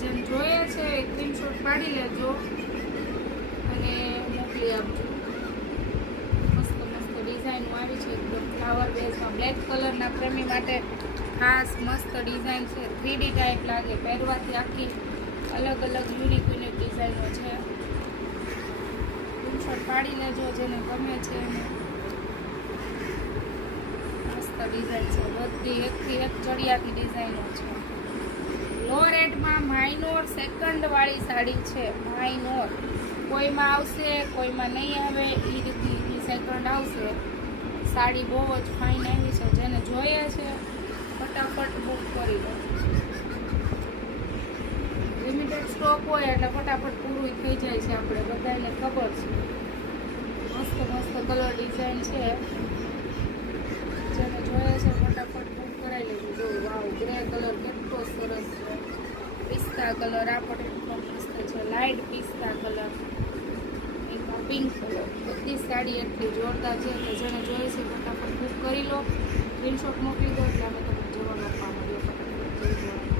જેને જોઈએ છે એ સ્ક્રીનશોટ પાડી લેજો અને મોકલી આપજો. મસ્ત મસ્ત ડિઝાઇનો આવી છે એકદમ ફ્લાવર બેઝમાં. બ્લેક કલરના પ્રેમી માટે ખાસ મસ્ત ડિઝાઇન છે. 3D ટાઈપ લાગે, પહેરવાથી આખી અલગ અલગ યુનિક ડિઝાઇનો છે. સ્ક્રીનશોટ પાડી લેજો જેને ગમે છે એને. મસ્ત ડિઝાઇન છે બધી, એકથી એક ચડિયાતી ડિઝાઇનો છે. લો રેટમાં માઇનોર સેકન્ડ વાળી સાડી છે. માઇનોર કોઈમાં આવશે કોઈમાં નહીં આવે એ રીતની સેકન્ડ આવશે. સાડી બહુ જ ફાઇન આવી છે. જેને જોઈએ છે ફટાફટ બુક કરી લો. લિમિટેડ સ્ટોક હોય એટલે ફટાફટ પૂરું થઈ જાય છે, આપણે બધાને ખબર છે. મસ્ત મસ્ત કલર ડિઝાઇન છે. જેને જોઈએ છે ફટાફટ બુક કરાવી લેજો. જો વાવ, ગ્રે કલર કેટલો સરસ છે. પિસ્તા કલર આ પણ એટલો મસ્ત છે. લાઇટ પિસ્તા કલર, એમાં પિંક કલર. બધી સાડી એટલી જોરદાર છે કે જેને જોઈએ છે ફટાફટ બુક કરી લો. સ્ક્રીનશોટ મોકલી દો એટલે અમે તમને જવાબ આપવા મળ્યો. ફટાફટ જઈ જવાનું.